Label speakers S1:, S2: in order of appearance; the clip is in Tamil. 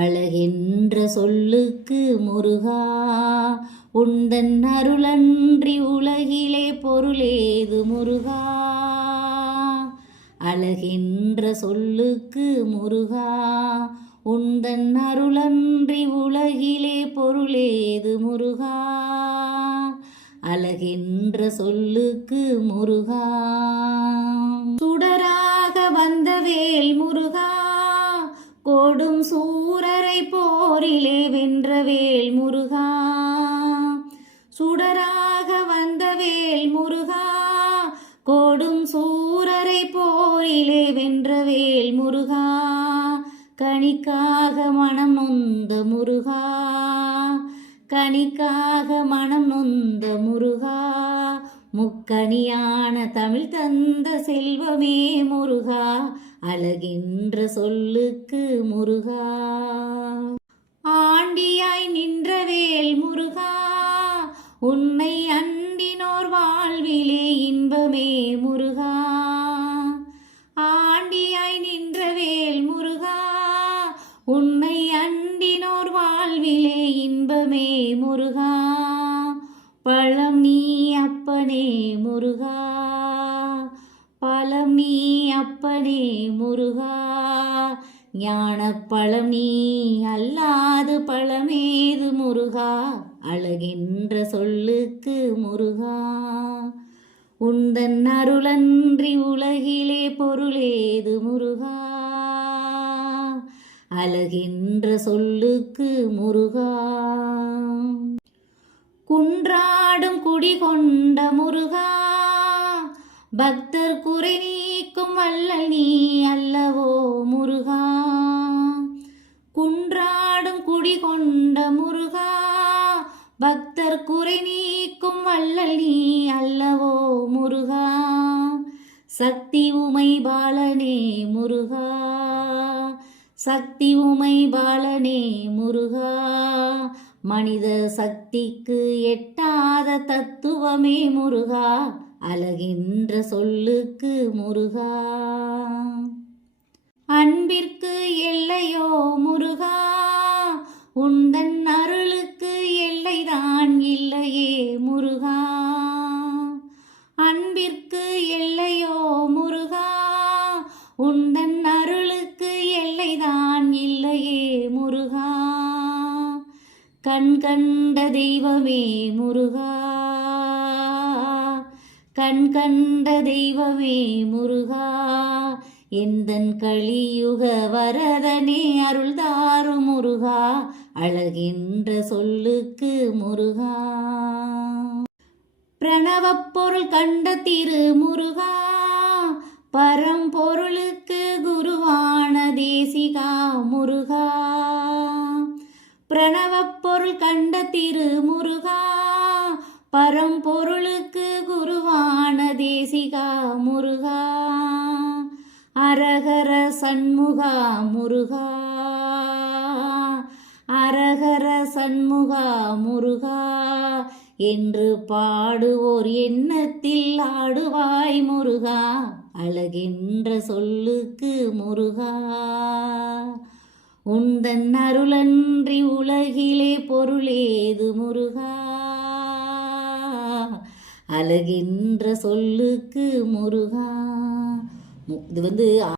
S1: அழகென்ற சொல்லுக்கு முருகா உந்தன் அருளன்றி உலகிலே பொருளேது முருகா. அழகென்ற சொல்லுக்கு முருகா உந்தன் அருளன்றி உலகிலே பொருளேது முருகா. அழகென்ற சொல்லுக்கு முருகா. சுடராக வந்த வேல் முருகா கொடும் சூரரை போரிலே வென்ற வேல் முருகா சுடராக வந்த வேல் முருகா கொடும் சூரரை போரிலே வென்ற வேல் முருகா கணிக்காக மனம் நொந்த முருகா. கணிக்காக மனம் நொந்த முருகா. முக்கணியான தமிழ் தந்த செல்வமே முருகா. அழகின்ற சொல்லுக்கு முருகா. ஆண்டியாய் நின்ற வேல் முருகா. உன்னை அண்டினோர் வாழ்விலே இன்பமே முருகா. ஆண்டியாய் நின்ற வேல் முருகா. உன்னை அண்டினோர் வாழ்விலே இன்பமே முருகா. பழம் நீ அப்பனே முருகா. பழம் நீ அப்படி முருகா. ஞான பழம் நீ அல்லாது பழமேது முருகா. அழகென்ற சொல்லுக்கு முருகா. உந்தன் அருளன்றி உலகிலே பொருளேது முருகா. அழகென்ற சொல்லுக்கு முருகா. குன்றாடும் குடி கொண்ட முருகா. பக்தர் குறை நீக்கும் வல்லல் நீ அல்லவோ முருகா? குன்றாடும் குடி கொண்ட முருகா? பக்தர் குறை நீக்கும் வல்லல் நீ அல்லவோ முருகா? சக்தி உமை பாலனே முருகா? சக்தி உமை பாலனே முருகா? மனித சக்திக்கு எட்டாத தத்துவமே முருகா. அழகின்ற சொல்லுக்கு முருகா. அன்பிற்கு எல்லையோ முருகா. உந்தன் அருளுக்கு எல்லைதான் இல்லையே முருகா. அன்பிற்கு எல்லையோ முருகா. உந்தன் அருளுக்கு எல்லைதான் இல்லையே முருகா. கண் கண்ட தெய்வமே முருகா. கண் கண்ட தெய்வமே முருகா எந்தன் கலியுக வரதனே அருள்தாரும் முருகா அழகின்ற சொல்லுக்கு முருகா. பிரணவப் பொருள் கண்ட திரு முருகா பரம்பொருளுக்கு குருவான தேசிகா முருகா. பரம்பொருளுக்கு குருவான தேசிகா முருகா அரகர சண்முகா முருகா அரகர சண்முகா முருகா. என்று பாடுவோர் எண்ணத்தில் ஆடுவாய் முருகா அழகென்ற சொல்லுக்கு முருகா. உந்தன் அருளன்றி உலகிலே பொருளேது முருகா? அழகின்ற சொல்லுக்கு முருகா. இது வந்து